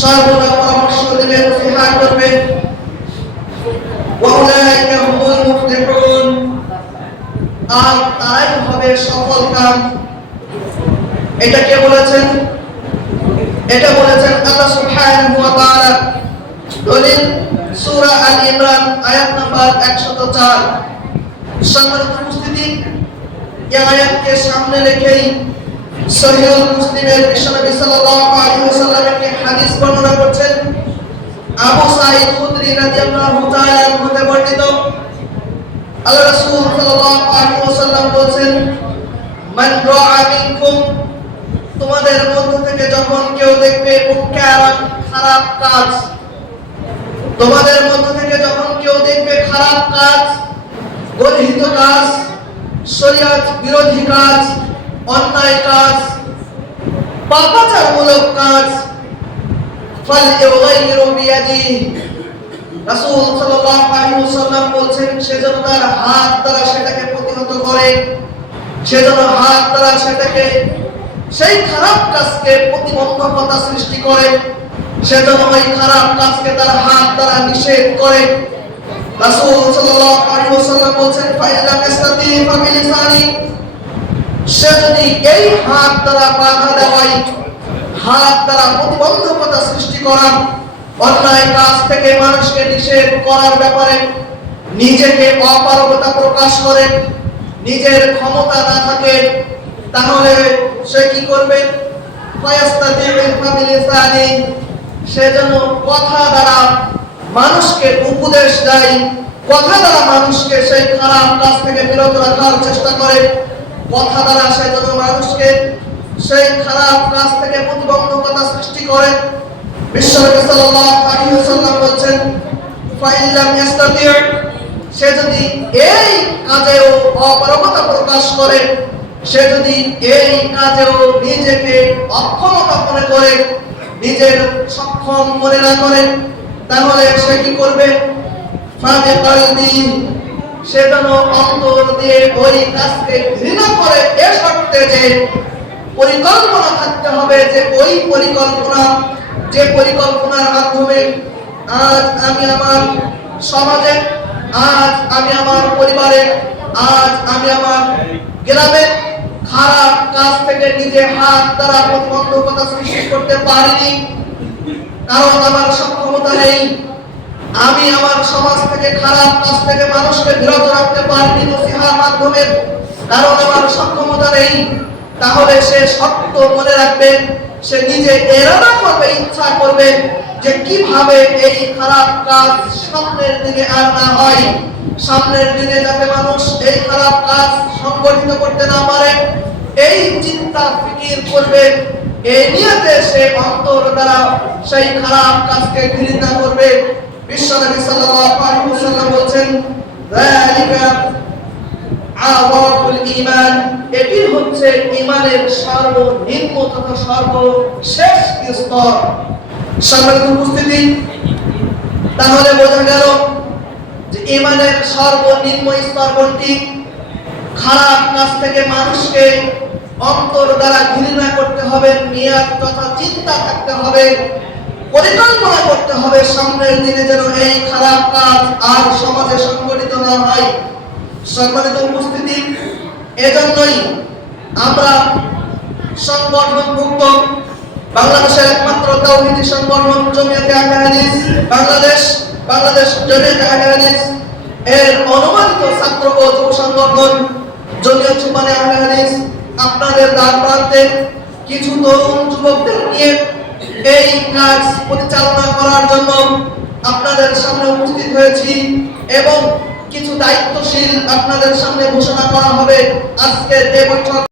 সর্বদা পরামর্শ দেবে, নসিহা করবে। ওয়া উলাইকা হুমুল মুফলিহুন, আর তারাই হবে সফল কাম। এটা কে বলেছেন? এটা বলেছেন আল্লাহ সুবহানাহু ওয়া তাআলা। দলিল সূরা আল ইমরান আয়াত নাম্বার 104। সম্মানিত উপস্থিতি, এই আয়াতকে সামনে রেখেই সহিহুল মুসলিমের বিশ্বনবী সাল্লাল্লাহু আলাইহি ওয়াসাল্লাম একটি হাদিস বর্ণনা করছেন। আবু সাঈদ খুদরি রাদিয়াল্লাহু তাআলা হতে বর্ণিত, আল্লাহ রাসূল সাল্লাল্লাহু আলাইহি ওয়াসাল্লাম বলেন, মান রাআ মিনকুম, তোমাদের মধ্য থেকে যখন কেউ দেখবে মুনকারান, খারাপ কাজ, তোমাদের মধ্য থেকে যখন কেউ দেখবে খারাপ কাজ, গর্হিত কাজ, শরীয়ত বিরোধী কাজ, অন্যায় কাজ, পাপাচারমূলক কাজ, ফালইউগাইরু বিয়াদিহি, রাসূল সাল্লাল্লাহু আলাইহি ওয়াসাল্লাম বলেন, সে যেন তার হাত দ্বারা সেটাকে প্রতিহত করে, সে যেন হাত দ্বারা সেটাকে, সেই খারাপ কাজকে প্রতিবন্ধকতা সৃষ্টি করে, সে যেন ওই খারাপ কাজকে তার হাত দ্বারা নিষেধ করে। রাসূল সাল্লাল্লাহু আলাইহি ওয়াসাল্লাম বলেন, ফাইলা কাসতাতি ফাবিলিসানি, সে যদি এই হাত দ্বারা বাধা দেওয়াই, হাত দ্বারা প্রতিবন্ধকতা সৃষ্টি করা, অন্যায় কাজ থেকে মানুষকে নিষেধ করার ব্যাপারে নিজেকে অপারগতা প্রকাশ করে, নিজের ক্ষমতা না থাকে, তাহলে সে কি করবে? সে যেন কথা দ্বারা মানুষকে উপদেশ দেয়, কথা দ্বারা মানুষকে সেই খারাপ কাজ থেকে বিরত রাখার চেষ্টা করে, কথা দ্বারা সে যেন মানুষকে সেই খারাপ কাজ থেকে প্রতিবন্ধকতা সৃষ্টি করে। বিশ্বনবী সাল্লাল্লাহু আলাইহি ওয়াসাল্লাম বলেন, ফাইল্লাম ইয়াস্তাতি', সে যদি এই কাজেও অপারগতা প্রকাশ করে, সে যদি এই কাজেও নিজেকে অক্ষমতা মনে করে, নিজের সক্ষম মনে না করে, তাহলে সে কি করবে? ফাবিকালবি, সে যেন অন্তর দিয়ে ওই কাজকে ঘৃণা করে, এ শর্তে যে পরিকল্পনা থাকতে হবে, যে ওই পরিকল্পনা, যে পরিকল্পনার মাধ্যমে আজ আমি আমার সমাজে, আজ আমি আমার পরিবারে, আজ আমি আমার গ্রামে খারাপ কাজ থেকে নিজে হাত দ্বারা প্রতিবন্ধকতা সৃষ্টি করতে পারিনি, কারণ আমার সক্ষমতা নেই। আমি আমার সমাজ থেকে খারাপ কাজ থেকে মানুষকে বিরত রাখতে পারিনি নসিহার মাধ্যমে, কারণ আমার সক্ষমতা নেই। তাহলে সে শক্ত মনে রাখবে, সে নিজে এরাদা করবে, ইচ্ছা করবে যে কিভাবে এই খারাপ কাজ সামনের দিনে আর না হয়, সামনের দিনে যাতে মানুষ এই খারাপ কাজ সংগঠিত করতে না পারে, এই চিন্তা ফিকির করবে। এই নিয়তে সে অন্তর দ্বারা সেই খারাপ কাজকে ঘৃণা করবে। বিশ্বনবী সাল্লাল্লাহু আলাইহি ওয়াসাল্লাম বলেন, যালিকা আওয়াফুল ঈমান, এটি হচ্ছে ঈমানের সর্বনিম্ন তথা সর্বশেষ স্তর। সম্মানিত উপস্থিতি, তাহলে বোঝা গেল যে ঈমানের সর্বনিম্ন স্তর কোনটি? খারাপ কাজ থেকে মানুষকে অন্তর দ্বারা ঘৃণা করতে হবে, নিয়ত তথা চিন্তা থাকতে হবে, পরিকল্পনা করতে হবে সামনের দিনে যেন এই খারাপ কাজ আর সমাজে সংগঠিত না হয়। সম্মানিত উপস্থিতি, এজন্যই আমরা সংগঠনভুক্ত বাংলাদেশের একমাত্র তাওহীদি সংগঠন জমিয়তে আহলে হাদিস বাংলাদেশ জমিয়তে আহলে হাদিস এর অনুমোদিত ছাত্র ও যুব সংগঠন জমিয়ত সুবহানে আহলে হাদিস আপনাদের দ্বার প্রান্তে কিছু তরুণ যুবকদের নিয়ে এই কাজ পরিচালনা করার জন্য আপনাদের সামনে উপস্থিত হয়েছি, এবং কিছু দায়িত্বশীল আপনাদের সামনে ঘোষণা করা হবে আজকের এই বৈঠক।